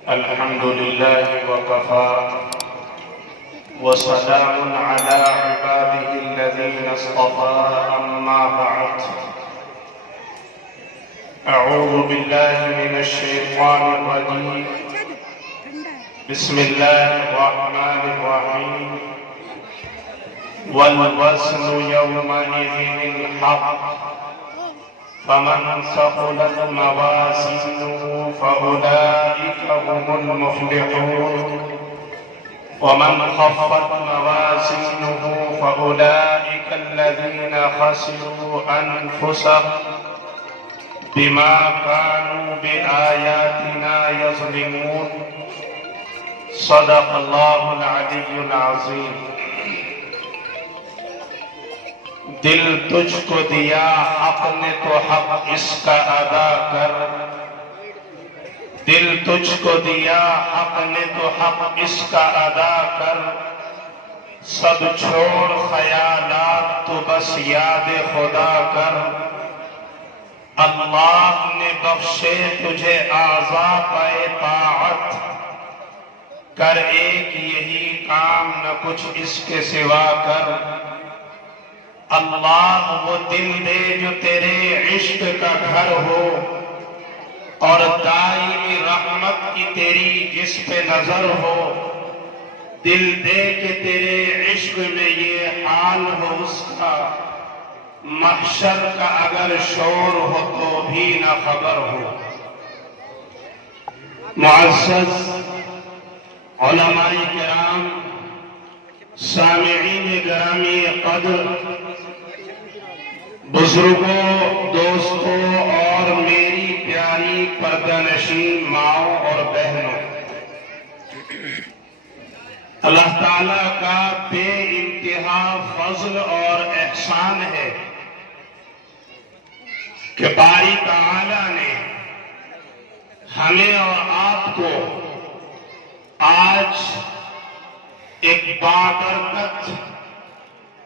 الحمد لله وكفى وسلام على عباده الذين اصطفى أما بعد أعوذ بالله من الشيطان الرجيم بسم الله الرحمن الرحيم والوزن يومئذ الحق فمن ثقلت موازينه فأولئك هم المفلحون ومن خفت موازينه فأولئك الذين خسروا أنفسهم بما كانوا بآياتنا يظلمون صدق الله العلي العظيم دل تجھ کو دیا حق نے تو حق اس کا ادا کر دل تجھ کو دیا حق نے تو حق اس کا ادا کر سب چھوڑ خیالات تو بس یاد خدا کر اللہ نے بخشے تجھے اعضاء پائے طاعت کر ایک یہی کام نہ کچھ اس کے سوا کر اللہ وہ دل دے جو تیرے عشق کا گھر ہو اور دائمی رحمت کی تیری جس پہ نظر ہو دل دے کہ تیرے عشق میں یہ حال ہو اس کا محشر کا اگر شور ہو تو بھی نہ خبر ہو معزز علماء کرام سامعین گرامی قدر بزرگوں دوستوں اور میری پیاری پردہ نشین ماؤں اور بہنوں اللہ تعالیٰ کا بے انتہا فضل اور احسان ہے کہ باری تعالیٰ نے ہمیں اور آپ کو آج ایک بابرکت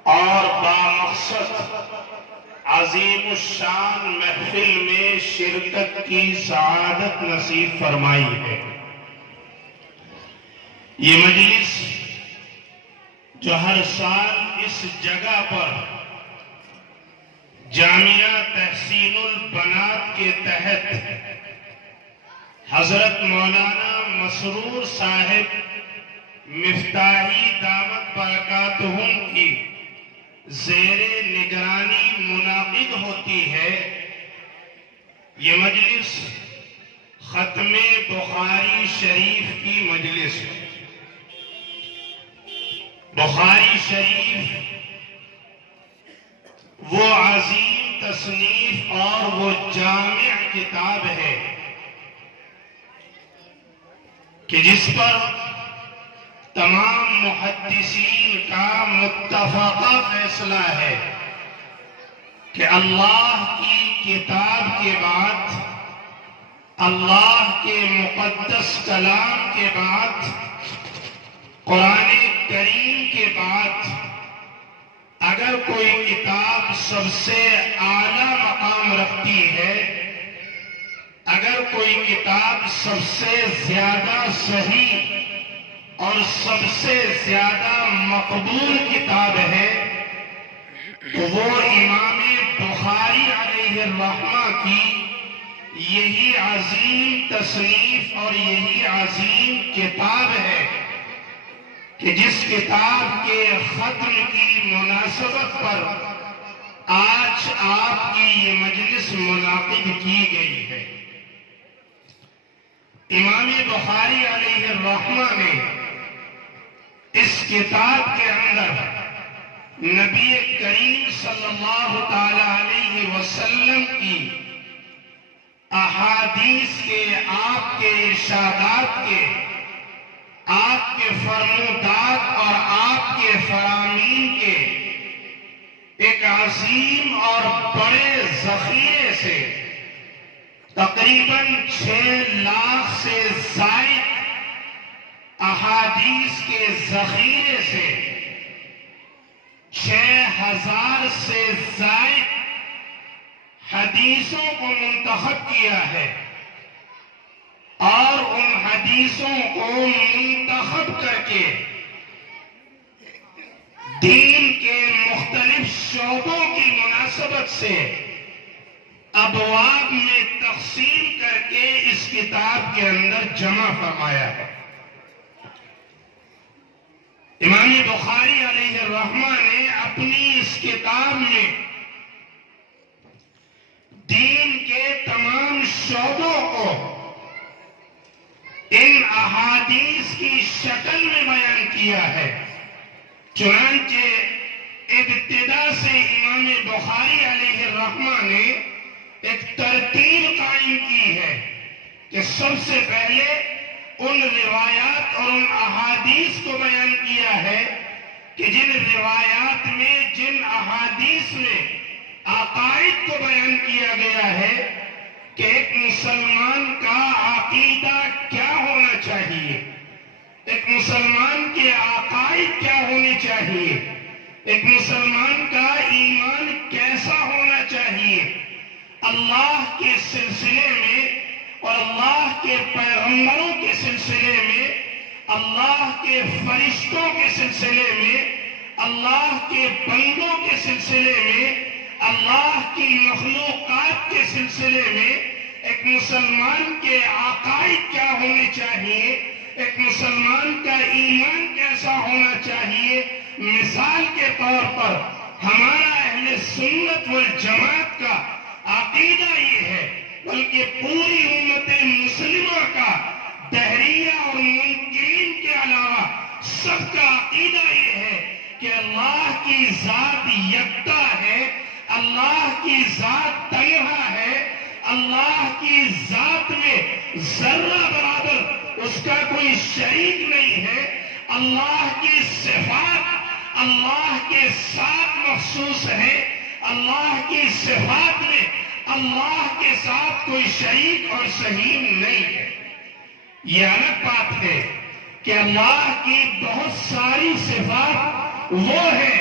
اور بامقصد عظیم الشان محفل میں شرکت کی سعادت نصیب فرمائی ہے یہ مجلس جو ہر سال اس جگہ پر جامعہ تحسین البنات کے تحت حضرت مولانا مسرور صاحب مفتاحی دعوت برکاتہم کی زیر نگرانی منعقد ہوتی ہے یہ مجلس ختم بخاری شریف کی مجلس بخاری شریف وہ عظیم تصنیف اور وہ جامع کتاب ہے کہ جس پر تمام محدثین کا متفقہ فیصلہ ہے کہ اللہ کی کتاب کے بعد اللہ کے مقدس کلام کے بعد قرآن کریم کے بعد اگر کوئی کتاب سب سے اعلیٰ مقام رکھتی ہے اگر کوئی کتاب سب سے زیادہ صحیح اور سب سے زیادہ مقبول کتاب ہے تو وہ امام بخاری علیہ الرحمہ کی یہی عظیم تصنیف اور یہی عظیم کتاب ہے کہ جس کتاب کے ختم کی مناسبت پر آج آپ کی یہ مجلس منعقد کی گئی ہے امام بخاری علیہ الرحمہ نے اس کتاب کے اندر نبی کریم صلی اللہ تعالی علیہ وسلم کی احادیث کے آپ کے ارشادات کے آپ کے فرمودات اور آپ کے فرامین کے ایک عظیم اور بڑے ذخیرے سے تقریباً 6 لاکھ سے زائد احادیث کے ذخیرے سے 6000 سے زائد حدیثوں کو منتخب کیا ہے اور ان حدیث احادیثوں کو منتخب کر کے دین کے مختلف شعبوں کی مناسبت سے ابواب میں تقسیم کر کے اس کتاب کے اندر جمع فرمایا ہے۔ امام بخاری علیہ الرحمہ نے اپنی اس کتاب میں دین کے تمام شعبوں کو ان احادیث کی شکل میں بیان کیا ہے۔ چنانچہ ابتدا سے امام بخاری علیہ الرحمہ نے ایک ترتیب قائم کی ہے کہ سب سے پہلے ان روایات اور ان احادیث کو بیان کیا ہے کہ جن روایات میں، جن احادیث میں عقائد کو بیان کیا گیا ہے کہ ایک مسلمان کا عقیدہ کیا ہونا چاہیے، ایک مسلمان کے عقائد کیا ہونے چاہیے، ایک مسلمان کا ایمان کیسا ہونا چاہیے، اللہ کے سلسلے میں اور اللہ کے پیغمبروں کے سلسلے میں، اللہ کے فرشتوں کے سلسلے میں، اللہ کے بندوں کے سلسلے میں، اللہ کی مخلوقات کے سلسلے میں ایک مسلمان کے عقائد کیا ہونے چاہیے، ایک مسلمان کا ایمان کیسا ہونا چاہیے۔ مثال کے طور پر ہمارا اہل سنت والجماعت کا عقیدہ یہ ہے، بلکہ پوری امت مسلمہ کا دہریہ اور منکرین کے علاوہ سب کا عقیدہ یہ ہے کہ اللہ کی ذات یکتا ہے، اللہ کی ذات تنہا ہے، اللہ کی ذات میں ذرہ برابر اس کا کوئی شریک نہیں ہے۔ اللہ کی صفات اللہ کے ساتھ مخصوص ہے، اللہ کی صفات میں اللہ کے ساتھ کوئی شریک اور شہیم نہیں ہے۔ یہ الگ بات ہے کہ اللہ کی بہت ساری صفات وہ ہے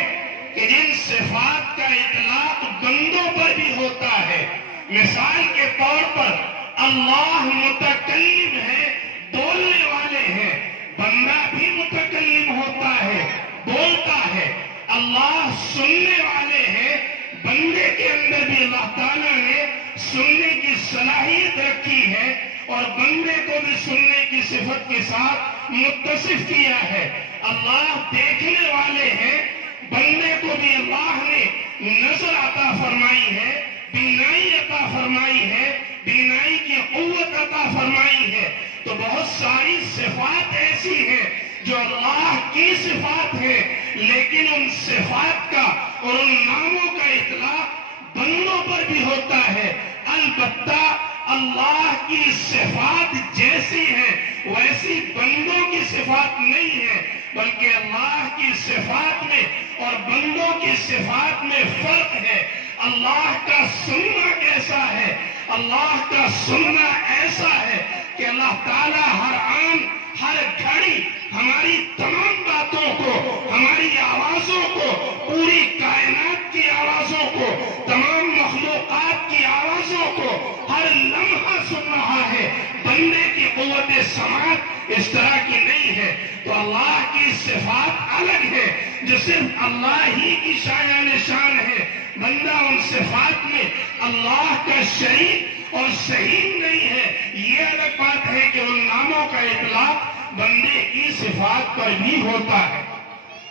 کہ جن صفات کا اطلاق بندوں پر بھی ہوتا ہے۔ مثال کے طور پر اللہ متکلم ہے، بولنے والے ہیں، بندہ بھی متکلم ہوتا ہے، بولتا ہے۔ اللہ سننے والے ہیں، بندے کے اندر بھی اللہ تعالیٰ نے سننے کی صلاحیت رکھی ہے اور بندے کو بھی سننے کی صفت کے ساتھ متصف کیا ہے۔ اللہ دیکھنے والے ہیں، بندے کو بھی اللہ نے نظر عطا فرمائی ہے، بینائی عطا فرمائی ہے، بینائی کی قوت عطا فرمائی ہے۔ تو بہت ساری صفات ایسی ہیں جو اللہ کی صفات ہے، لیکن ان صفات کا اور ان ناموں کا اطلاق بندوں پر بھی ہوتا ہے۔ البتہ اللہ کی صفات جیسی ہیں ویسی بندوں کی صفات نہیں ہے، بلکہ اللہ کی صفات میں اور بندوں کی صفات میں فرق ہے۔ اللہ کا سننا کیسا ہے؟ اللہ کا سننا ایسا ہے کہ اللہ تعالیٰ ہر آن ہر گھڑی ہماری تمام باتوں کو، ہماری آوازوں کو، پوری کائنات کی آوازوں کو، تمام مخلوقات کی آوازوں کو ہر لمحہ سن رہا ہے۔ بندے کی قوت سماعت اس طرح کی نہیں ہے۔ تو اللہ کی صفات الگ ہے جو صرف اللہ ہی کی شایان شان ہے۔ بندہ ان صفات میں اللہ کا شریک اور شہید نہیں ہے۔ یہ الگ بات ہے کہ ان ناموں کا اطلاق بندے کی صفات پر بھی ہوتا ہے۔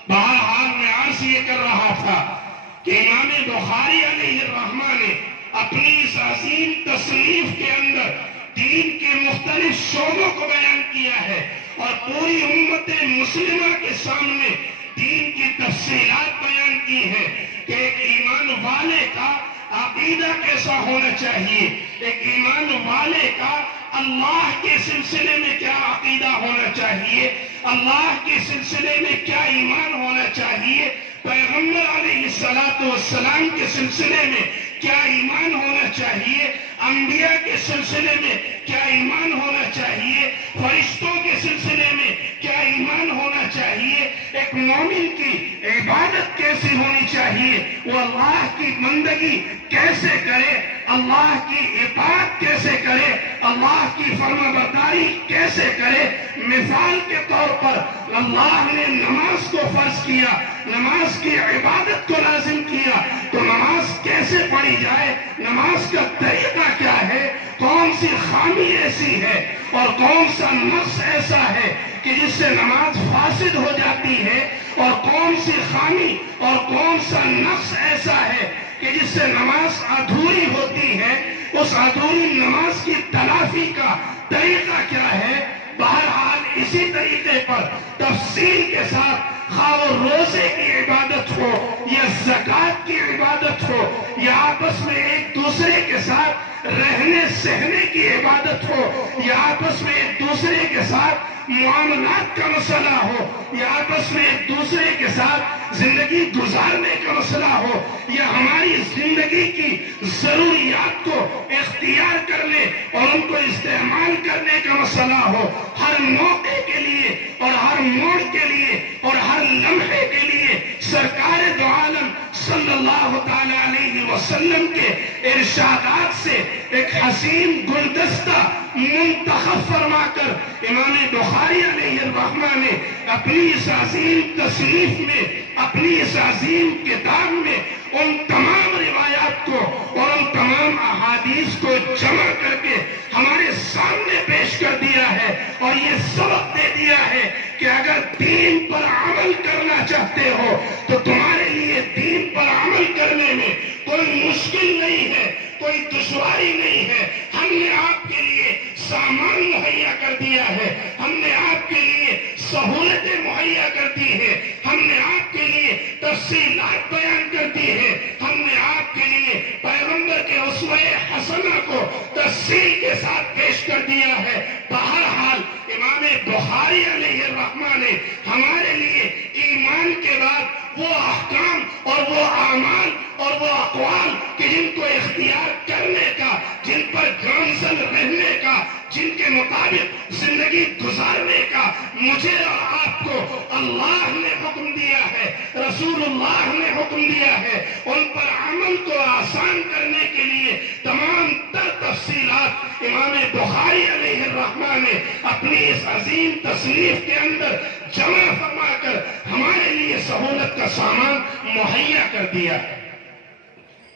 بہرحال میں عرض یہ کر رہا تھا کہ امام بخاری علیہ الرحمہ نے اپنی اس عظیم تصنیف کے اندر دین کے مختلف شعبوں کو بیان کیا ہے اور پوری امت مسلمہ کے سامنے دین کی تفصیلات بیان کی ہے کہ ایک ایمان والے کا عقیدہ کیسا ہونا چاہیے، ایک ایمان والے کا اللہ کے سلسلے میں کیا عقیدہ ہونا چاہیے، اللہ کے سلسلے میں کیا ایمان ہونا چاہیے، پیغمبر علیہ السلام کے سلسلے میں کیا ایمان ہونا چاہیے، انبیاء کے سلسلے میں کیا ایمان ہونا چاہیے، فرشتوں کے سلسلے میں کیا ایمان ہونا چاہیے، ایک مومن کی عبادت کیسی ہونی چاہیے، وہ اللہ کی بندگی کیسے کرے، اللہ کی اطاعت کیسے کرے، اللہ کی فرمانبرداری کیسے کرے، مثال کے طور پر اللہ نے نماز کو فرض کیا، نماز کی عبادت کو لازم کیا، تو نماز کیسے پڑھی جائے، نماز کا طریقہ کیا ہے، کون سی خامی ایسی ہے اور کون سا نقص ایسا ہے کہ جس سے نماز فاسد ہو جاتی ہے، اور کون سی خامی اور کون سا نقص ایسا ہے کہ جس سے نماز ادھوری ہوتی ہے، اس ادھوری نماز کی تلافی کا طریقہ کیا ہے۔ بہرحال اسی طریقے پر تفصیل کے ساتھ خواہ وہ روزے کی عبادت ہو یا زکوٰۃ کی عبادت ہو یا آپس میں ایک دوسرے کے ساتھ رہنے سہنے کی عبادت ہو یا آپس میں ایک دوسرے کے ساتھ معاملات کا مسئلہ ہو یا آپس میں ایک دوسرے کے ساتھ زندگی گزارنے کا مسئلہ ہو یا ہماری زندگی کی ضروریات کو اختیار کرنے اور ان کو استعمال کرنے کا مسئلہ ہو، ہر موقع کے لیے اور ہر موڑ کے لیے اور ہر لمحے کے لیے سرکار دو عالم صلی اللہ تعالی علیہ وسلم کے ارشادات سے ایک حسین گلدستہ منتخب فرما کر امام بخاری علیہ الرحمہ نے اپنی اس عظیم تصنیف میں، اپنی اس عظیم کتاب میں ان تمام روایات کو اور ان تمام احادیث کو جمع کر کے ہمارے سامنے پیش کر دیا ہے، اور یہ سبق دے دیا ہے کہ اگر دین پر عمل کرنا چاہتے ہو تو تمہارے لیے دین پر عمل کرنے میں کوئی مشکل نہیں ہے، کوئی دشواری نہیں ہے۔ ہم نے آپ کے لیے سامان مہیا کر دیا ہے، ہم نے آپ کے لیے سہولتیں مہیا کر دی ہے، ہم نے آپ کے لیے تفصیلات بیان کر دی ہے، ہم نے آپ کے لیے پیغمبر کے اسوہ حسنہ کو تفصیل کے ساتھ پیش کر دیا ہے۔ بہرحال امام بخاری علیہ الرحمہ نے ہمارے لیے ایمان کے بعد وہ احکام اور وہ اعمال اور وہ اقوال کہ جن کو اختیار کرنے کا، جن پر گامزن رہنے کا، جن کے مطابق زندگی گزارنے کا مجھے اور آپ کو اللہ نے حکم دیا ہے، رسول اللہ نے حکم دیا ہے، ان پر عمل کو آسان کرنے کے لیے تمام تر تفصیلات امام بخاری علیہ الرحمہ نے اپنی اس عظیم تصنیف کے اندر جمع فرما کر ہمارے لیے سہولت کا سامان مہیا کر دیا ہے۔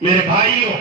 میرے بھائیوں،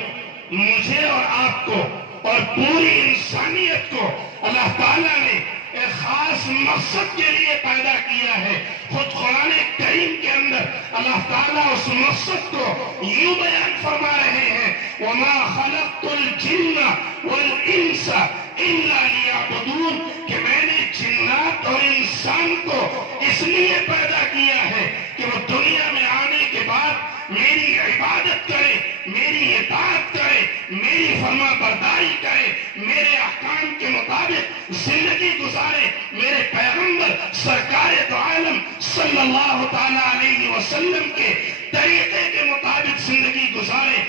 مجھے اور آپ کو اور پوری انسانیت کو اللہ تعالیٰ نے ایک خاص مقصد کے لیے پیدا کیا ہے۔ خود قرآن کریم کے اندر اللہ تعالیٰ اس مقصد کو یوں بیان فرما رہے ہیں، وَمَا خَلَقْتُ الْجِنَّ وَالْإِنسَ إِلَّا لِيَعْبُدُونَ، کہ میں نے جنات اور انسان کو اس لیے پیدا کیا ہے کہ وہ دنیا میں آنے کے بعد میری عبادت کرے، میری اطاعت کرے، میری فرما برداری کرے، میرے احکام کے مطابق زندگی گزارے، میرے پیغمبر سرکار دو عالم صلی اللہ تعالی علیہ وسلم کے طریقے کے مطابق زندگی گزارے۔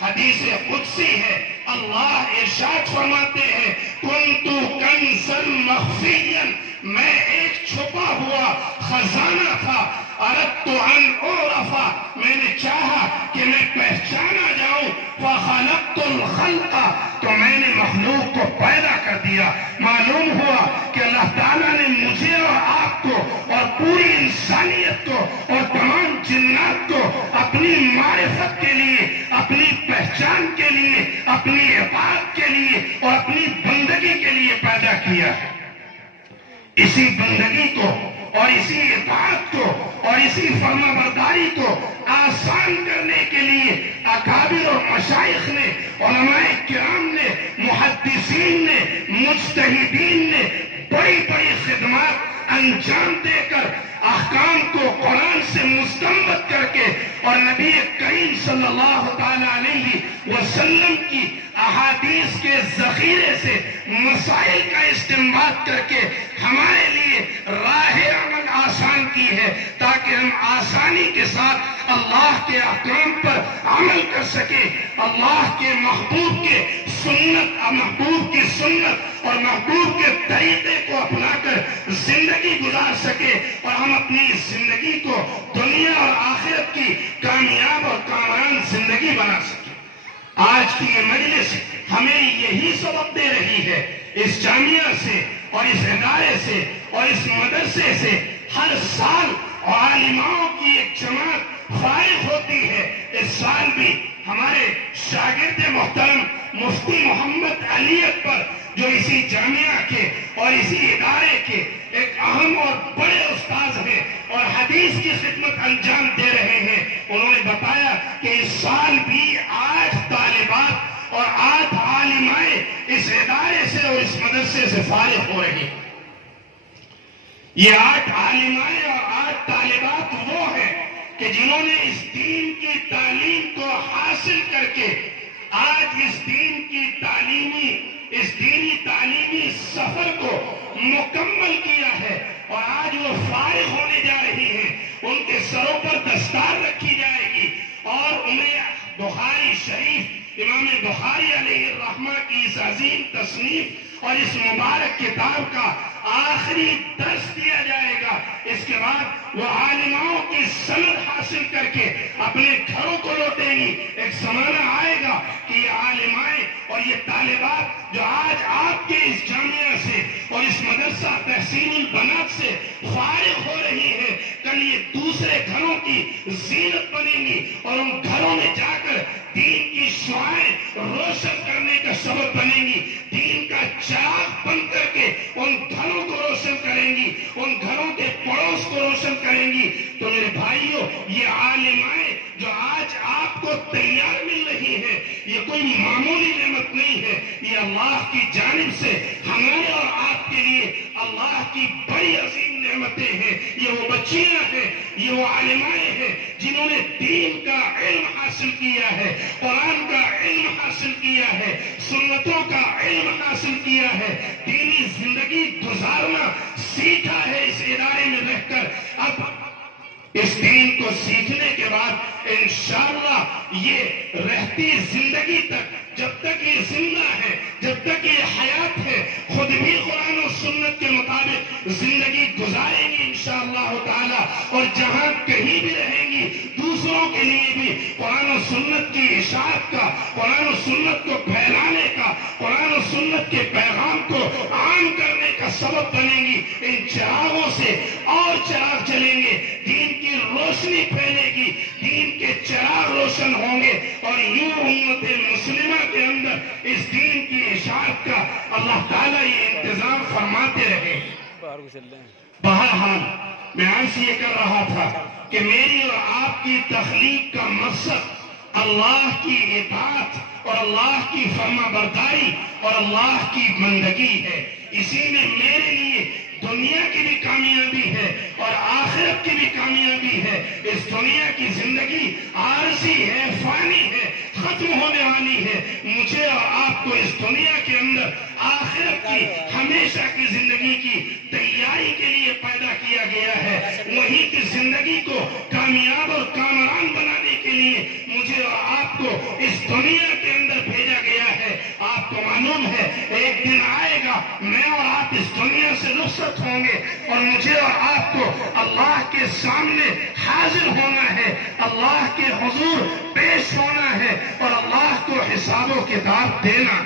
حدیث قدسی ہے، اللہ ارشاد فرماتے ہیں، کنتو کنزا مخفیا، میں ایک چھپا ہوا خزانہ تھا، اردت ان اعرف، میں نے چاہا کہ میں پہچانا جاؤں، فخلقت الخلق، تو میں نے مخلوق کو پیدا کر دیا۔ معلوم ہوا کہ اللہ تعالیٰ نے مجھے اور آپ کو اور پوری انسانیت کو اور تمام جنات کو اپنی معرفت کے لیے، اپنی پہچان کے لیے، اپنی اطاعت کے لیے اور اپنی بندگی کے لیے پیدا کیا ہے۔ اسی بندگی کو اور اسی اطاعت کو اور اسی فرما برداری کو آسان کرنے کے لیے اکابر اور مشائخ نے، علماء کرام نے، محدثین نے، مجتہدین نے بڑی بڑی خدمات انجام دے کر احکام کو قرآن سے مستنبط کر کے اور نبی کریم صلی اللہ تعالی علیہ وسلم کی احادیث کے ذخیرے سے مسائل کا استنباط کر کے ہمارے لیے راہ عمل آسان کی ہے، تاکہ ہم آسانی کے ساتھ اللہ کے احکام پر عمل کر سکیں، اللہ کے محبوب کے سنت، محبوب کی سنت اور محبوب کے طریقے کو اپنا کر زندگی گزار سکے، اور ہم اپنی زندگی کو دنیا اور آخرت کی کامیاب اور کامران زندگی بنا سکیں۔ آج کی یہ مجلس ہمیں یہی سبق دے رہی ہے۔ اس جامعہ سے اور اس ادارے سے اور اس مدرسے سے ہر سال عالماؤں کی ایک جماعت فارغ ہوتی ہے. اس سال بھی ہمارے شاگرد محترم مفتی محمد علی اکبر جو اسی جامعہ کے اور اسی ادارے کے ایک اہم اور بڑے استاذ ہیں اور حدیث کی خدمت انجام دے رہے ہیں، انہوں نے بتایا کہ اس سال بھی 8 طالبات اور 8 عالمائیں اس ادارے سے اور اس مدرسے سے فارغ ہو رہی ہیں. یہ 8 عالمائیں اور 8 طالبات وہ ہیں کہ جنہوں نے اس دین کی تعلیم کو حاصل کر کے آج اس دینی تعلیمی سفر کو مکمل کیا ہے اور آج وہ فارغ ہونے جا رہی ہیں. ان کے سروں پر دستار رکھی جائے گی اور انہیں بخاری شریف، امام بخاری علیہ الرحمہ کی اس عظیم تصنیف اور اس مبارک کتاب کا آخری درس دیا جائے گا. اس کے بعد وہ عالماؤں کی سند حاصل کر کے اپنے گھروں کو لوٹیں گی. ایک زمانہ آئے گا کہ یہ عالمائیں اور یہ طالبات جو آج آپ کے اس جامعہ سے اور اس مدرسہ تحسین البنات سے فارغ ہو رہی ہیں، کل یہ دوسرے گھروں کی زینت بنیں گی اور ان گھروں میں جا کر دین کی شعائیں روشن کرنے کا سبب بنیں گی. دین کا چراغ بن کر کے ان گھروں کو روشن کریں گی، ان گھروں کے پڑوس کو روشن کریں گی. تو میرے بھائیوں، یہ عالمائیں جو آج آپ کو تیار مل رہی ہے، یہ کوئی معمولی نعمت نہیں ہے. یہ اللہ کی جانب سے ہمارے اور آپ کے لیے اللہ کی بڑی عظیم نعمتیں ہیں. یہ وہ بچیاں ہیں، یہ وہ عالمائیں ہیں جنہوں نے دین کا علم حاصل کیا ہے، قرآن کا علم حاصل کیا ہے، سنتوں کا علم حاصل کیا ہے، دینی زندگی گزارنا سیکھا ہے اس ادارے میں رہ کر. اب اس دین کو سیکھنے کے بعد انشاءاللہ یہ رہتی زندگی تک، جب تک یہ زندہ ہے، جب تک یہ حیات ہے، خود بھی قرآن و سنت کے مطابق زندگی گزاریں گی انشاءاللہ تعالی. اور جہاں کہیں بھی رہیں گی دوسروں کے لیے بھی قرآن و سنت کی اشاعت کا، قرآن و سنت کو پھیلانے کا، قرآن و سنت کے پیغام کو عام کرنے کا سبب بنیں گی. ان چراغوں سے اور چراغ چلیں گے، دین کی روشنی پھیلے گی، دین کے چراغ روشن ہوں گے اور یوں امت مسلمہ کے اندر اس دین کی اشاعت کا اللہ تعالیٰ یہ انتظام فرماتے رہے. بہرحال میں عرض یہ کر رہا تھا کہ میری اور آپ کی تخلیق کا مقصد اللہ کی اطاعت اور اللہ کی فرما برداری اور اللہ کی بندگی ہے. اسی میں میرے لیے دنیا کی بھی کامیابی ہے اور آخرت کی بھی کامیابی ہے. اس دنیا کی زندگی عارضی ہے، فانی ہے، ختم ہونے والی ہے. مجھے اور آپ کو اس دنیا کے اندر آخرت کی ہمیشہ کی زندگی کی تیاری کے لیے پیدا کیا گیا ہے. وہی کی زندگی کو کامیاب اور کامران بنانے کے لیے مجھے اور آپ کو اس دنیا کے اندر بھیجا گیا ہے. آپ کو معلوم ہے ایک دن آئے گا میں اور آپ اس دنیا سے رخصت ہوں گے اور مجھے اور آپ کو اللہ کے سامنے حاضر ہونا ہے، اللہ کے حضور پیش ہونا ہے اور اللہ کو حساب و کتاب دینا.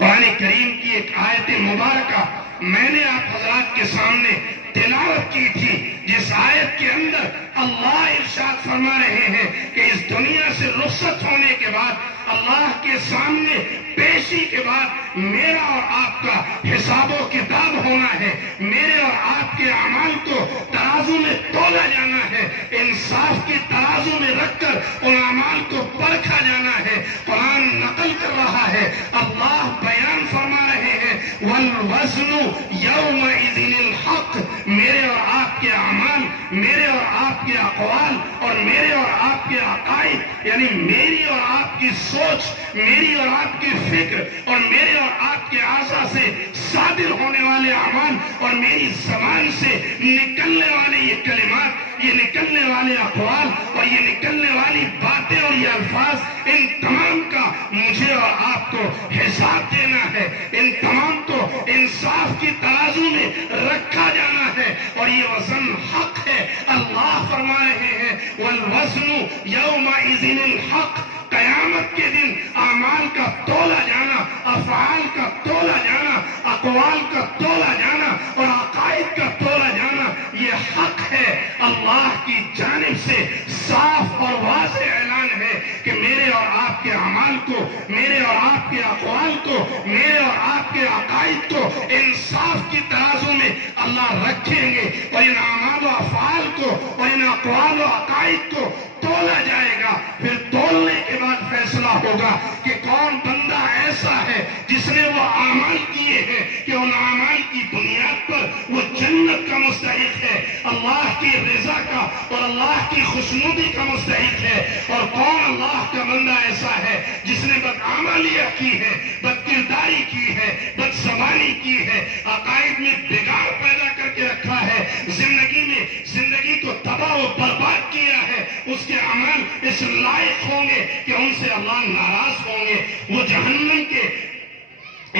قرآن کریم کی ایک آیت مبارکہ میں نے آپ حضرات کے سامنے تلاوت کی تھی، جس آیت کے اندر اللہ ارشاد فرما رہے ہیں کہ اس دنیا سے رخصت ہونے کے بعد اللہ کے سامنے پیشی کے بعد میرا اور آپ کا حساب و کتاب ہونا ہے. میرے اور آپ کے اعمال کو ترازو میں تولا جانا ہے، انصاف کی ترازو میں رکھ کر ان اعمال کو پرکھا جانا ہے. قرآن نقل کر رہا ہے، اللہ بیان فرما رہے ہیں وَالْوَزْنُ يَوْمَئِذٍ الْحَقِّ. میرے اور آپ کے اعمال، میرے اور آپ کے اقوال اور میرے اور آپ کے عقائد، یعنی میری اور آپ کی سوچ، میری اور آپ کی فکر اور میرے اور آپ کے اعضاء سے صادر ہونے والے اعمال اور میری زبان سے نکلنے والے یہ کلمات، یہ نکلنے والے اقوال اور یہ نکلنے والی باتیں اور یہ الفاظ، ان تمام کا مجھے اور آپ کو حساب دینا ہے. ان تمام کو انصاف کی ترازو میں رکھا جانا ہے اور یہ وزن حق ہے. اللہ فرما رہے ہیں وَالْوَزْنُ يَوْمَئِذٍ الْحَقِّ. قیامت کے دن اعمال کا تولا جانا، افعال کا تولا جانا، اقوال کا تولا جانا اور عقائد کا تولا جانا یہ حق ہے۔ اللہ کی جانب سے صاف اور واضح اعلان ہے کہ میرے اور آپ کے اعمال کو، میرے اور آپ کے اقوال کو، میرے اور آپ کے عقائد کو انصاف کی ترازو میں اللہ رکھیں گے، اور ان اعمال و افعال کو اور ان اقوال و عقائد کو تولا جائے گا۔ پھر تولنے کے بعد فیصلہ ہوگا کہ کون بندہ ایسا ہے جس نے وہ اعمال کیے ہیں کہ ان اعمال کی بنیاد پر وہ جنت کا مستحق ہے، اللہ کی رضا کا اور اللہ کی خوشنودی کا مستحق ہے، اور کون اللہ کا بندہ ایسا ہے جس نے بدعملیہ کی ہے، بد کرداری کی ہے، بد زبانی کی ہے، عقائد میں بگاڑ پیدا کر کے رکھا ہے، زندگی کو تباہ و برباد کیا ہے۔ اس کے اعمال اس لائق ہوں گے کہ ان سے اللہ ناراض ہوں گے، وہ جہنم کے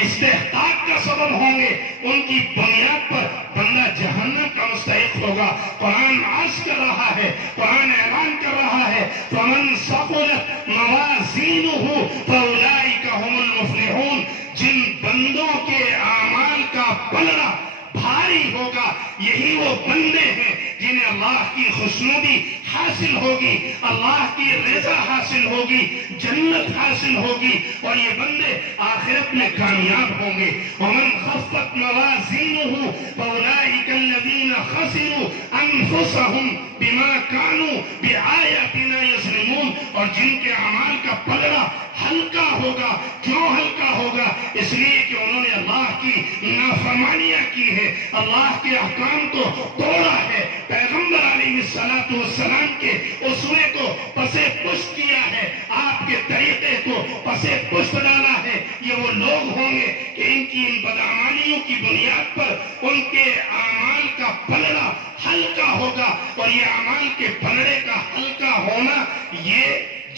استحقاق کا سبب ہوں گے، ان کی بنیاد پر بندہ جہنم کا مستحق ہوگا۔ قرآن عرض کر رہا ہے، قرآن اعلان کر رہا ہے، فَمَنْ ثَقُلَتْ مَوَازِينُهُ فَأُولَئِكَ هُمُ الْمُفْلِحُونَ۔ جن بندوں کے اعمال کا پلڑا بھاری ہوگا، یہی وہ بندے ہیں جنہیں اللہ کی خوشنودی حاصل ہوگی، اللہ کی رضا حاصل ہوگی، جنت حاصل ہوگی، اور یہ بندے آخرت میں کامیاب ہوں گے۔ وَمَنْ خَفَّتْ مَوَازِينُهُ فَأُولَئِكَ الَّذِينَ خَسِرُوا أَنفُسَهُمْ بِمَا كَانُوا بِآيَاتِنَا يَظْلِمُونَ۔ اور جن کے اعمال کا پلڑا ہلکا ہوگا، کیوں ہلکا ہوگا؟ اس لیے کہ انہوں نے اللہ کی نافرمانیاں کی ہے، اللہ کے احکام کو توڑا ہے، پیغمبر علیہ السلام کے اسوے کو پسے پشت کیا ہے، آپ کے طریقے کو پسے پشت ڈالا ہے۔ یہ وہ لوگ ہوں گے کہ ان کی ان بدعمالیوں کی بنیاد پر ان کے اعمال کا پلڑا ہلکا ہوگا، اور یہ اعمال کے پلڑے کا ہلکا ہونا یہ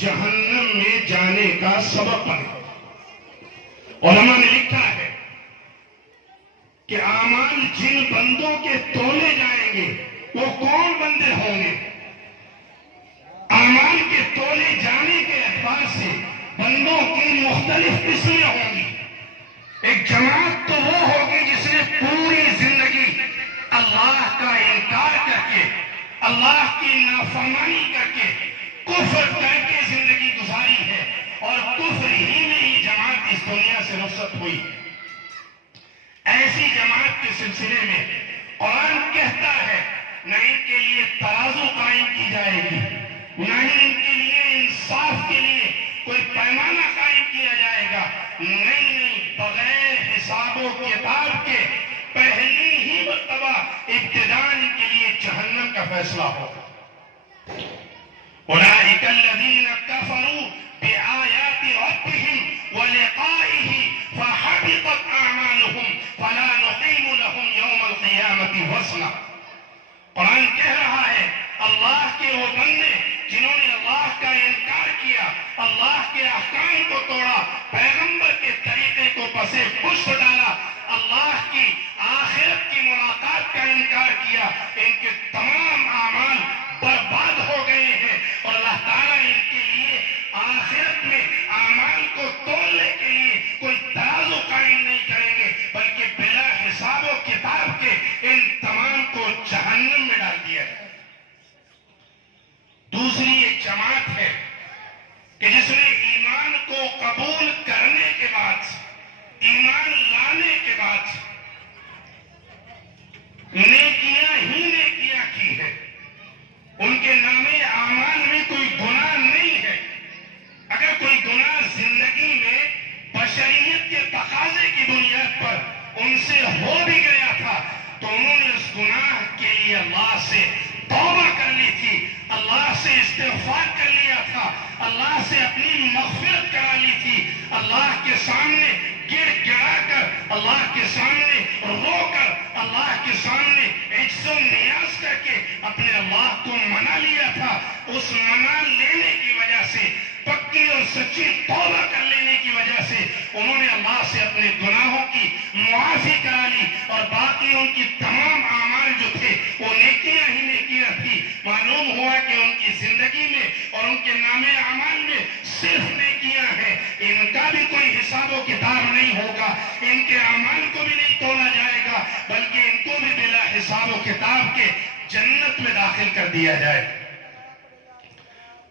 جہنم میں جانے کا سبب بنے۔ علماء نے لکھا ہے کہ اعمال جن بندوں کے تولے جائیں گے وہ کون بندے ہوں گے؟ اعمال کے تولے جانے کے اعتبار سے بندوں کی مختلف قسمیں ہوں گی۔ ایک جماعت تو وہ ہوگی جس نے پوری زندگی اللہ کا انکار کر کے، اللہ کی نافرمانی کر کے، کفر کر کے زندگی گزاری ہے، اور کفر ہی میں یہ جماعت اس دنیا سے رخصت ہوئی۔ ایسی جماعت کے سلسلے میں قرآن کہتا ہے نہ ان کے لیے ترازو قائم کی جائے گی، نہ ہی ان کے لیے انصاف کے لیے کوئی پیمانہ قائم کیا جائے گا، نہیں، بغیر حساب و کتاب کے پہلی ہی مرتبہ ابتداء ان کے لیے جہنم کا فیصلہ ہوگا۔ أولئك الذين كفروا بآيات ربهم ولقائه فحبطت أعمالهم فلا نقيم لهم يوم القيامة وزنا۔ قرآن کہہ رہا ہے اللہ کے وہ بندے جنہوں نے اللہ کا انکار کیا، اللہ کے احکام کو توڑا، پیغمبر کے طریقے کو پسے پشت ڈالا، اللہ کی آخرت کی ملاقات کا انکار کیا، ان کے تمام اعمال برباد ہو گئے ہیں، اور اللہ تعالیٰ ان کے لیے آخرت میں اعمال کو تولنے کے لیے کوئی ترازو قائم نہیں کریں گے، بلکہ بلا حساب و کتاب کے ان تمام کو جہنم میں ڈال دیا ہے۔ دوسری ایک جماعت ہے کہ جس نے ایمان کو قبول کرنے کے بعد، ایمان لانے کے بعد نیکیاں ہی نیکیاں کی ہے، ان کے نامے اعمال میں کوئی گناہ نہیں ہے۔ اگر کوئی گناہ زندگی میں بشریت کے تقاضے کی بنیاد پر ان سے ہو بھی گیا تھا تو انہوں نے اس گناہ کے لیے اللہ سے توبہ کر لی تھی، اللہ سے استغفار کر لیا تھا، اللہ سے اپنی مغفرت کرا لی تھی، اللہ کے سامنے گر گڑا کر، اللہ کے سامنے رو کر، اللہ کے سامنے عجز و نیاز کر کے اپنے اللہ کو منا لیا تھا۔ اس منا لینے کی وجہ سے، پکی اور سچی توبہ کر لینے کی وجہ سے انہوں نے اللہ سے اپنے گناہوں کی معافی کرا لی، اور باقی ان کی تمام اعمال جو تھے وہ نیکیاں ہی نیکیاں تھی۔ معلوم ہوا کہ ان کی زندگی میں اور ان کے نامے اعمال میں صرف نیکیاں ہیں، ان کا بھی کوئی حساب و کتاب نہیں ہوگا، ان کے اعمال کو بھی نہیں تولا جائے گا، بلکہ ان کو بھی بلا حساب و کتاب کے جنت میں داخل کر دیا جائے۔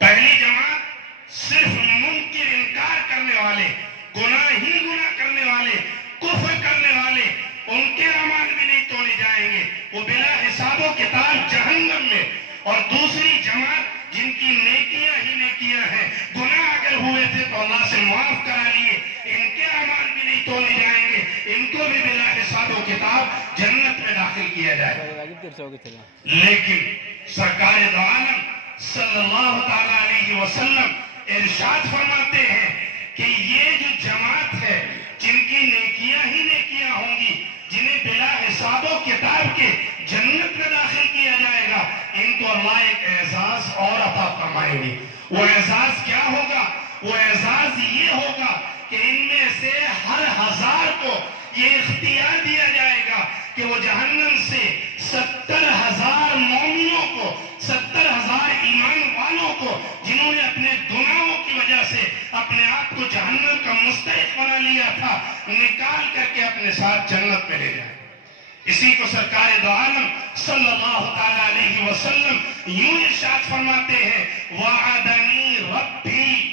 پہلی جماعت صرف منکر انکار کرنے والے، گناہ ہی گناہ کرنے والے، کفر کرنے والے، ان کے اعمال بھی نہیں تولے جائیں گے، وہ بلا حساب و کتاب جہنم میں۔ اور دوسری جماعت جن کی نیکیاں ہی نیکیاں ہیں، گناہ اگر ہوئے تھے تو اللہ سے معاف کرا لیے، ان کے اعمال بھی نہیں تولے جائیں گے، ان کو بھی بلا حساب و کتاب جنت میں داخل کیا جائے۔ لیکن سرکار دو عالم صلی اللہ تعالی علیہ وسلم ارشاد فرماتے ہیں کہ یہ جو جماعت ہے جن کی نیکیاں ہی نیکیاں ہوں گی، جنہیں بلا حساب و کتاب کے جنت میں داخل کیا جائے گا، ان کو اللہ ایک اعزاز اور عطا فرمائیں گے۔ وہ اعزاز کیا ہوگا؟ وہ اعزاز یہ ہوگا کہ ان میں سے ہر 1000 کو یہ اختیار دیا جائے گا کہ وہ جہنم سے 70,000 مومنوں کو، 70,000 ایمان والوں کو، جنہوں نے اپنے گناہوں کی وجہ سے اپنے آپ کو جہنم کا مستحق بنا لیا تھا، نکال کر کے اپنے ساتھ جنت میں لے جائے۔ اسی کو سرکار دو عالم صلی اللہ تعالی علیہ وسلم یوں ارشاد فرماتے ہیں، وعدنی ربی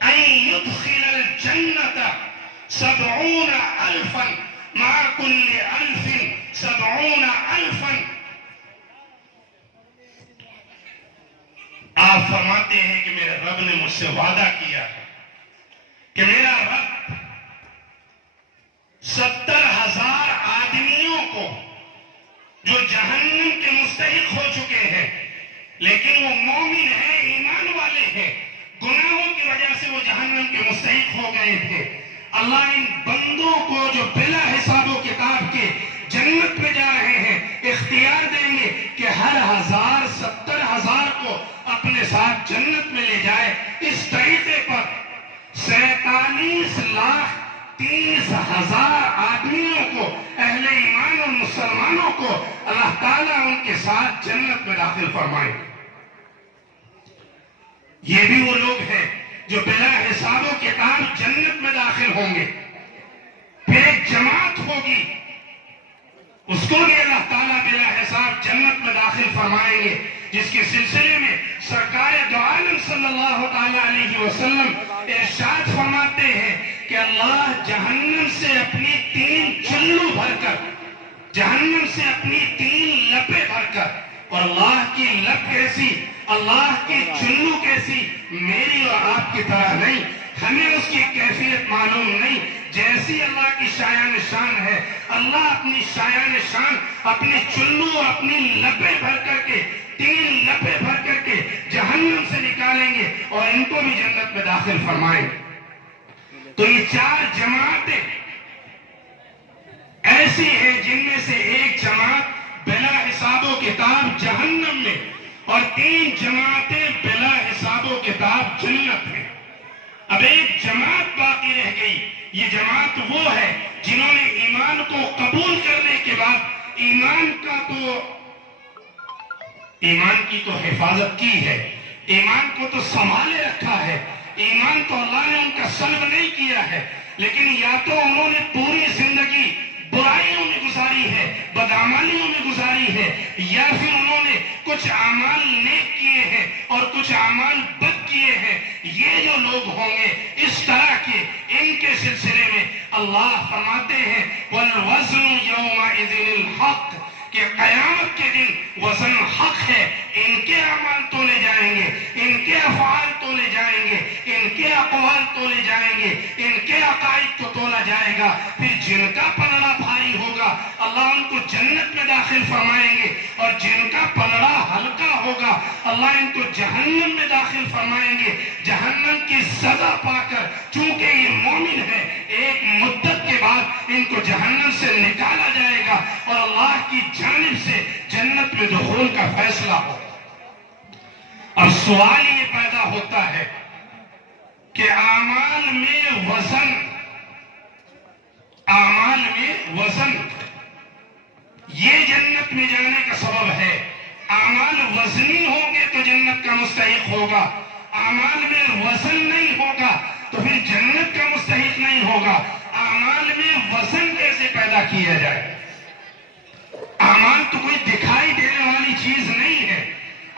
ان يدخل الجنة 70,000 مع كل 1000 70,000۔ آپ فرماتے ہیں کہ میرے رب نے مجھ سے وعدہ کیا ہے کہ میرا رب 70,000 آدمیوں کو جو جہنم کے مستحق ہو چکے ہیں، لیکن وہ مومن ہیں، ایمان والے ہیں، گناہوں کی وجہ سے وہ جہنم کے مستحق ہو گئے تھے، اللہ ان بندوں کو جو بلا حساب و کتاب کے جنت میں جا رہے ہیں اختیار دیں گے کہ ہر 1000 70,000 کو اپنے ساتھ جنت میں لے جائے۔ اس طریقے پر 47,30,000 آدمیوں کو، اہل ایمان اور مسلمانوں کو اللہ تعالیٰ ان کے ساتھ جنت میں داخل فرمائے۔ یہ بھی وہ لوگ ہیں جو بلا حساب و کتاب جنت میں داخل ہوں گے۔ پھر ایک جماعت ہوگی، اس کو بھی اللہ تعالیٰ بلا حساب جنت میں داخل فرمائیں گے، جس کے سلسلے میں سرکار دو عالم صلی اللہ تعالی علیہ وسلم ارشاد فرماتے ہیں کہ اللہ جہنم سے اپنی 3 چلو بھر کر، جہنم سے اپنی 3 لپیں بھر کر، اور اللہ کی لپ کیسی، اللہ کی چلو کیسی، میری اور آپ کی طرح نہیں، ہمیں اس کی کیفیت معلوم نہیں، جیسی اللہ کی شایان شان ہے، اللہ اپنی شایان شان اپنی چلو اپنی لپیں بھر کر کے، 3 لپیں بھر کر کے جہنم سے نکالیں گے اور ان کو بھی جنت میں داخل فرمائیں گے۔ تو یہ 4 جماعتیں ایسی ہیں جن میں سے ایک جماعت بلا حساب و کتاب جہنم میں، اور 3 جماعتیں بلا حساب و کتاب جنت میں۔ اب ایک جماعت باقی رہ گئی، یہ جماعت وہ ہے جنہوں نے ایمان کو قبول کرنے کے بعد ایمان کی تو حفاظت کی ہے، ایمان کو تو سنبھالے رکھا ہے، ایمان تو اللہ نے ان کا سلب نہیں کیا ہے، لیکن یا تو انہوں نے پوری زندگی برائیوں میں گزاری ہے، بدعمالیوں میں گزاری ہے، یا پھر انہوں نے کچھ اعمال نیک کیے ہیں اور کچھ اعمال بد کیے ہیں۔ یہ جو لوگ ہوں گے اس طرح کے، ان کے سلسلے میں اللہ فرماتے ہیں وَالْوَزْنُ يَوْمَئِذٍ الْحَقِّ، کہ قیامت کے دن وزن حق ہے، ان کے اعمال تولے جائیں گے، ان کے افعال تولے جائیں گے، ان کے اقوال تولے جائیں گے، ان کے عقائد کو تولا جائے گا۔ پھر جن کا پلڑا بھاری ہوگا اللہ ان کو جنت میں داخل فرمائیں گے، اور جن کا پلڑا ہلکا ہوگا اللہ ان کو جہنم میں داخل فرمائیں گے۔ جہنم کی سزا پا کر، چونکہ یہ مومن ہے، ایک مدت کے بعد ان کو جہنم سے نکالا جائے گا اور اللہ کی جانب سے جنت میں دخول کا فیصلہ ہو۔ اب سوال یہ پیدا ہوتا ہے کہ اعمال میں وزن یہ جنت میں جانے کا سبب ہے۔ اعمال وزنی ہوں گے تو جنت کا مستحق ہوگا، اعمال میں وزن نہیں ہوگا تو پھر جنت کا مستحق نہیں ہوگا۔ اعمال میں وزن کیسے پیدا کیا جائے؟ اعمال تو کوئی دکھائی دینے والی چیز نہیں ہے،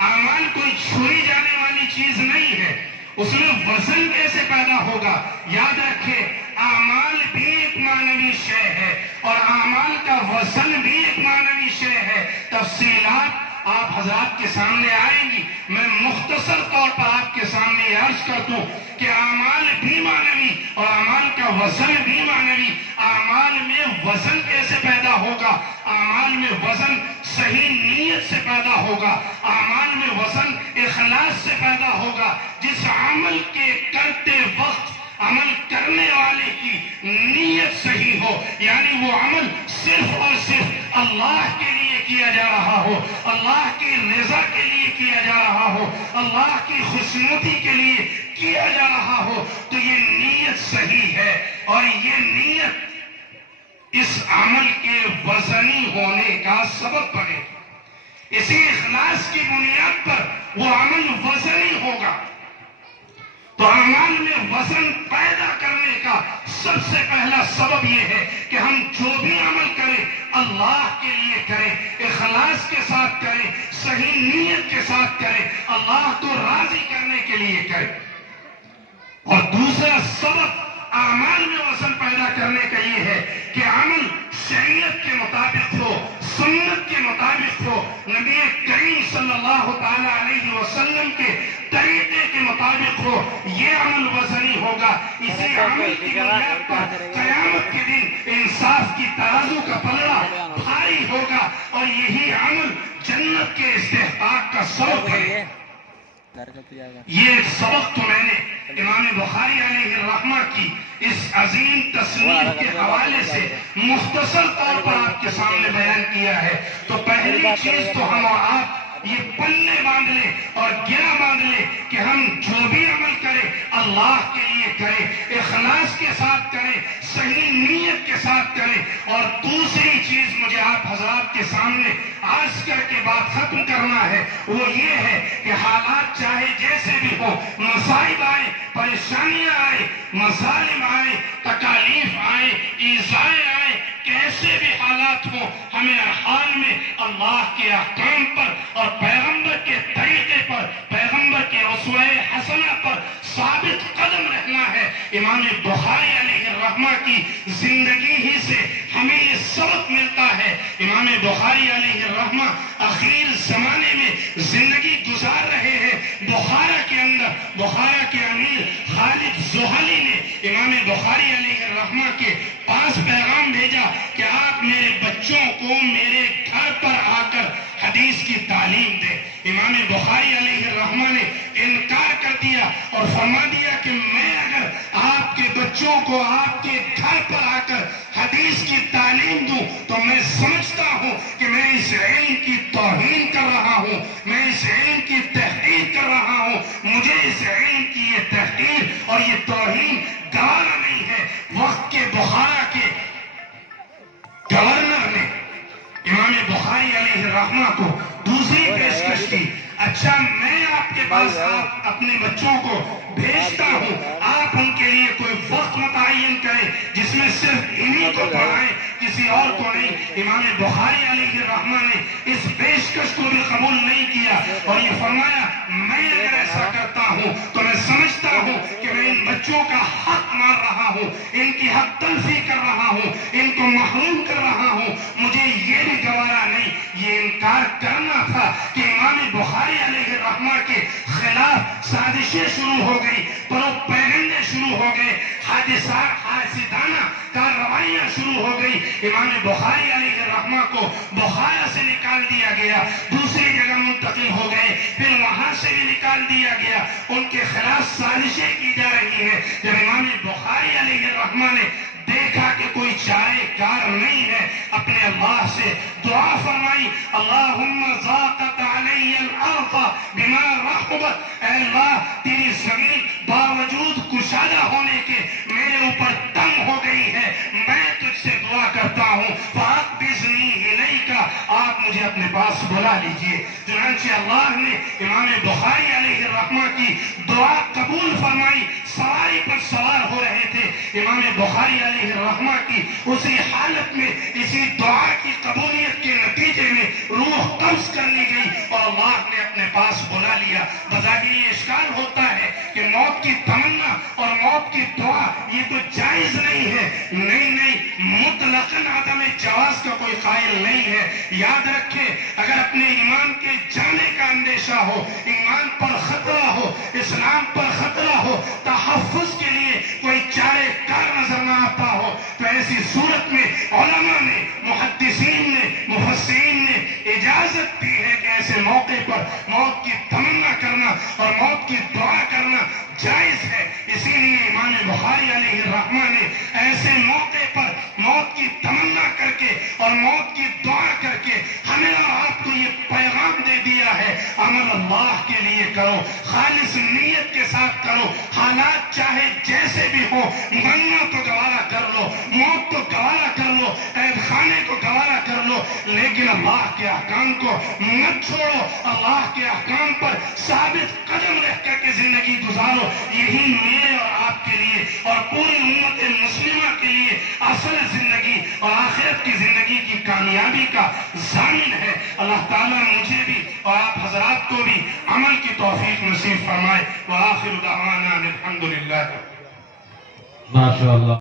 اعمال کوئی چھوئی جانے والی چیز نہیں ہے، اس میں وزن کیسے پیدا ہوگا؟ یاد رکھے اعمال بھی ایک معنوی شے ہے اور اعمال کا وزن بھی ایک معنوی شے ہے۔ تفصیلات آپ حضرات کے سامنے آئیں گی، میں مختصر طور پر آپ کے سامنے عرض کر دوں کہ اعمال بھی معنوی اور اعمال کا وزن بھی معنوی۔ اعمال میں وزن کیسے پیدا ہوگا؟ اعمال میں وزن صحیح نیت سے پیدا ہوگا، اعمال میں وزن اخلاص سے پیدا ہوگا۔ جس عمل کے کرتے وقت عمل کرنے والے کی نیت صحیح ہو، یعنی وہ عمل صرف اور صرف اللہ کے لیے کیا جا رہا ہو، اللہ کی رضا کے لیے کیا جا رہا ہو، اللہ کی خوشنودی کے لیے کیا جا رہا ہو، تو یہ نیت صحیح ہے اور یہ نیت اس عمل کے وزنی ہونے کا سبب بنے۔ اسی اخلاص کی بنیاد پر وہ عمل وزنی ہوگا۔ تو اعمال میں وزن پیدا کرنے کا سب سے پہلا سبب یہ ہے کہ ہم جو بھی عمل کریں اللہ کے لیے کریں، اخلاص کے ساتھ کریں، صحیح نیت کے ساتھ کریں، اللہ کو راضی کرنے کے لیے کریں۔ اور دوسرا سبب اعمال میں وزن پیدا کرنے کا یہ ہے کہ عمل شریعت کے مطابق ہو، سنت کے مطابق ہو، نبی کریم صلی اللہ تعالی علیہ وسلم کے طریقے کے مطابق ہو، یہ عمل وزنی ہوگا۔ اسی عمل کی بنیاد پر قیامت کے دن انصاف کی ترازو کا پلڑا بھاری ہوگا اور یہی عمل جنت کے استحقاق کا سبب ہے۔ یہ ایک سبق تو میں نے امام بخاری علیہ الرحمہ کی اس عظیم تصنیف کے حوالے سے مختصر طور پر آپ کے سامنے بیان کیا ہے۔ تو پہلی چیز تو ہم اور آپ یہ پلے باندھ لیں اور گرہ باندھ لیں کہ ہم جو بھی عمل کریں اللہ کے لیے کریں، اخلاص کے ساتھ کریں، صحیح نیت کے ساتھ کریں۔ اور دوسری چیز مجھے آپ حضرات کے سامنے عرض کر کے بات ختم کرنا ہے، وہ یہ ہے کہ حالات چاہے جیسے بھی ہو، مصائب آئیں، پریشانیاں آئیں، مظالم آئیں، تکالیف آئیں، ایذائیں آئیں، کیسے بھی حالات ہوں، ہمیں ہر حال میں اللہ کے احکام پر اور پیغمبر کے طریقے پر، پیغمبر کے اسوہ حسنہ پر ثابت قدم رہنا ہے۔ امام بخاری علیہ الرحمہ کی زندگی ہی سے ہمیں یہ سبق ملتا ہے۔ امام بخاری علیہ الرحمہ اخیر زمانے میں زندگی گزار رہے ہیں بخارا کے اندر۔ بخارا کے امیر خالد زحلی نے امام بخاری علیہ الرحمہ کے پاس پیغام بھیجا کہ آپ میرے بچوں کو میرے گھر پر آ کر حدیث کی تعلیم دیں۔ امام بخاری علیہ الرحمہ نے انکار کر دیا اور فرما دیا کہ میں اگر آپ کے بچوں کو آپ کے گھر پر آ کر حدیث کی تعلیم دوں تو میں سمجھتا ہوں کہ میں اس علم کی توہین کر رہا ہوں، میں اس علم کی تحقیر کر رہا ہوں، مجھے اس علم کی یہ تحقیر اور یہ توہین گوارا نہیں ہے۔ وقت کے بخارا کے گورنر نے امام بخاری علیہ الرحمہ کو دوسری پیشکش کی، اچھا میں آپ کے پاس اپنے بچوں کو بھیجتا ہوں، آپ ان کے لیے کوئی وقت متعین کریں جس میں صرف انہی کو پڑھائیں، کسی اور کو نہیں۔ امام بخاری علیہ الرحمہ نے اس پیشکش کو بھی قبول نہیں کیا اور یہ فرمایا میں اگر ایسا کرتا ہوں تو میں سمجھتا ہوں کہ میں ان بچوں کا حق مار رہا ہوں، ان کی حق تلفی کر رہا ہوں، ان کو محروم کر رہا ہوں، مجھے یہ بھی گوارا نہیں۔ یہ انکار کرنا تھا کہ امام بخاری علیہ الرحمہ کے خلاف سازشیں شروع ہو گئی، پروپیگنڈے شروع ہو گئے، حاسدانہ کارروائیاں شروع ہو گئی۔ امام بخاری علیہ الرحمہ کو بخارا سے نکال دیا گیا، دوسری جگہ منتقل ہو گئے، پھر وہاں سے بھی نکال دیا گیا، ان کے خلاف سازشیں کی جا رہی ہیں۔ جب امام بخاری علیہ الرحمہ نے دیکھا کہ کوئی چارے کار نہیں ہے، اپنے اللہ سے دعا فرمائی، اللہم ضاقت علی الارض بما رحبت، اے اللہ تیری زمین باوجود کشادہ ہونے کے میرے اوپر تنگ ہو گئی ہے، میں تجھ سے دعا کرتا ہوں، فاقبضنی الیک، آپ مجھے اپنے پاس بلا لیجئے۔ چنانچہ اللہ نے امام بخاری علیہ الرحمہ کی دعا قبول فرمائی۔ سواری پر سوار ہو رہے تھے، امام بخاری علیہ الرحمہ کی اسی حالت میں اسی دعا کی قبولیت کے نتیجے میں روح قبض کر لی گئی اور اللہ نے اپنے پاس بلا لیا۔ بظاہر یہ اشکال ہوتا ہے کہ موت کی تمنا اور موت کی دعا یہ تو جائز نہیں ہے۔ نہیں، مطلقاً عدم جواز کا کوئی قائل نہیں ہے۔ یاد رکھے، اگر اپنے ایمان کے جانے کا اندیشہ ہو، ایمان پر خطرہ ہو، اسلام پر خطرہ ہو، تحفظ کے لیے کوئی چارے کار نظر نہ آتا ہو، تو ایسی صورت میں علماء نے، محدثین نے، مفسرین نے اجازت دی ہے کہ ایسے موقع پر موت کی تمنا کرنا اور موت کی دعا کرنا جائز ہے۔ اسی لیے امام بخاری علیہ الرحمہ نے ایسے موقع پر موت کی تمنا کر کے اور موت کی دعا کر کے ہمیں اور آپ کو یہ پیغام دے دیا ہے، عمل اللہ کے لیے کرو، خالص نیت کے ساتھ کرو، حالات چاہے جیسے بھی ہو، مرنا تو گوارا کر لو، موت تو گوارا کر لو، قید خانے کو گوارا کر لو، لیکن اللہ کے احکام کو مت چھوڑو، اللہ کے احکام پر ثابت قدم رہ کر کے زندگی گزارو۔ یہی میرے اور آپ کے لیے اور پوری امت مسلمہ کے لیے اصل زندگی اور آخرت کی زندگی کی کامیابی کا ضامن ہے۔ اللہ تعالیٰ مجھے بھی اور آپ حضرات کو بھی عمل کی توفیق نصیب فرمائے۔ وآخر دعوانا الحمدللہ۔ ماشاءاللہ۔